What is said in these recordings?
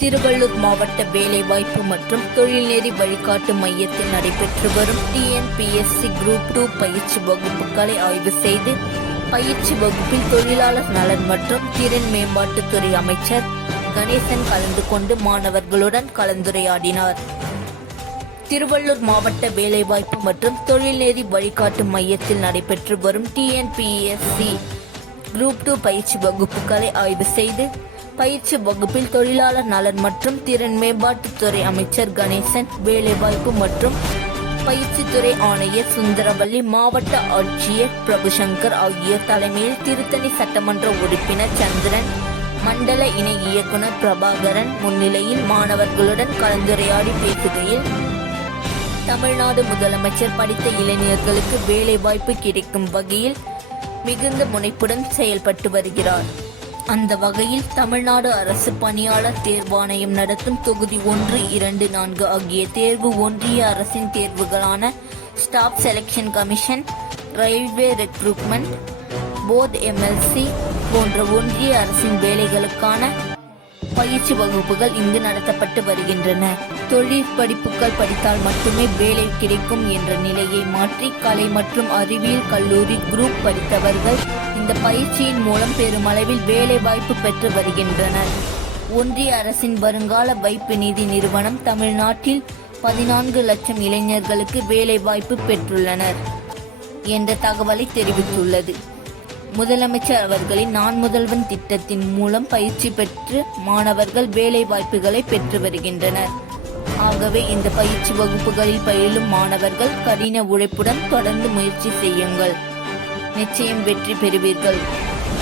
திருவள்ளூர் மாவட்ட வேலைவாய்ப்பு மற்றும் தொழில்நெறி வழிகாட்டு மையத்தில் நடைபெற்று வரும் டிஎன்பிஎஸ்சி குரூப் 2 பயிற்சி வகுப்புகளை ஆய்வு செய்து பயிற்சி வகுப்பில் தொழிலாளர் நலன் மற்றும் திறன் மேம்பாட்டுத்துறை அமைச்சர் கணேசன் கலந்து கொண்டு மாணவர்களுடன் கலந்துரையாடினார். திருவள்ளூர் மாவட்ட வேலைவாய்ப்பு மற்றும் தொழில்நெறி வழிகாட்டு மையத்தில் நடைபெற்று வரும் டிஎன்பிஎஸ்சி குரூப் 2 பயிற்சி வகுப்புகளை ஆய்வு செய்து பயிற்சி வகுப்பில் தொழிலாளர் நலன் மற்றும் திறன் மேம்பாட்டுத்துறை அமைச்சர் கணேசன், வேலைவாய்ப்பு மற்றும் பயிற்சித்துறை ஆணையர் சுந்தரவல்லி, மாவட்ட ஆட்சியர் பிரபுசங்கர் ஆகியோர் தலைமையில் திருத்தணி சட்டமன்ற உறுப்பினர் சந்திரன், மண்டல இணை இயக்குனர் பிரபாகரன் முன்னிலையில் மாணவர்களுடன் கலந்துரையாடி பேசுகையில், தமிழ்நாடு முதலமைச்சர் படித்த இளைஞர்களுக்கு வேலைவாய்ப்பு கிடைக்கும் வகையில் மிகுந்த முனைப்புடன் செயல்பட்டு வருகிறார். அந்த வகையில் தமிழ்நாடு அரசு பணியாளர் தேர்வாணையம் நடத்தும் தொகுதி 1, 2, 4 ஆகிய தேர்வு ஒன்றிய அரசின் தேர்வுகளான staff selection commission, railway recruitment board, MLC போன்ற ஒன்றிய அரசின் வேலைகளுக்கான பயிற்சி வகுப்புகள் இங்கு நடத்தப்பட்டு வருகின்றன. தொழிற் படிப்புகள் படித்தால் மட்டுமே வேலை கிடைக்கும் என்ற நிலையை மாற்றி கலை மற்றும் அறிவியல் கல்லூரி குரூப் படித்தவர்கள் இந்த பயிற்சியின் மூலம் பெருமளவில் வேலை வாய்ப்பு பெற்று வருகின்றனர். ஒன்றிய அரசின் வருங்கால வைப்பு நிதி நிறுவனம் தமிழ்நாட்டில் 14 லட்சம் இளைஞர்களுக்கு வேலை வாய்ப்பு பெற்றுள்ளனர் என்ற தகவலை தெரிவித்துள்ளது. முதலமைச்சர் அவர்களின் நான் முதல்வன் திட்டத்தின் மூலம் பயிற்சி பெற்று மாணவர்கள் வேலை வாய்ப்புகளை பெற்று வருகின்றனர். ஆகவே இந்த பயிற்சி வகுப்புகளில் பயிலும் மாணவர்கள் கடின உழைப்புடன் தொடர்ந்து முயற்சி செய்யுங்கள். நிச்சயம் வெற்றி பெறுவீர்கள்.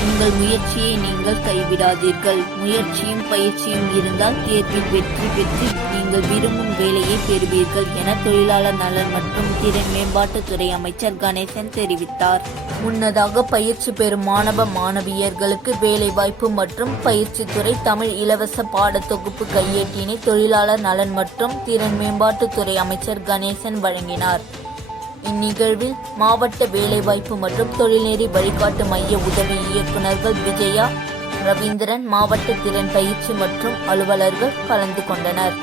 உங்கள் முயற்சியை நீங்கள் கைவிடாதீர்கள். முயற்சியும் பயிற்சியும் இருந்தால் தேர்வில் வெற்றி பெற்று நீங்கள் விரும்பும் வேலையை பெறுவீர்கள் என தொழிலாளர் நலன் மற்றும் திறன் மேம்பாட்டுத்துறை அமைச்சர் கணேசன் தெரிவித்தார். முன்னதாக பயிற்சி பெறும் மாணவ மாணவியர்களுக்கு வேலைவாய்ப்பு மற்றும் பயிற்சித்துறை தமிழ் இலவச பாடத்தொகுப்பு கையேட்டினை தொழிலாளர் நலன் மற்றும் திறன் மேம்பாட்டுத்துறை அமைச்சர் கணேசன் வழங்கினார். இந்நிகழ்வில் மாவட்ட வேலைவாய்ப்பு மற்றும் தொழில்நெறி வழிகாட்டு மைய உதவி இயக்குநர்கள் விஜயா, ரவீந்திரன், மாவட்ட திறன் பயிற்சி மற்றும் அலுவலர்கள் கலந்து கொண்டனர்.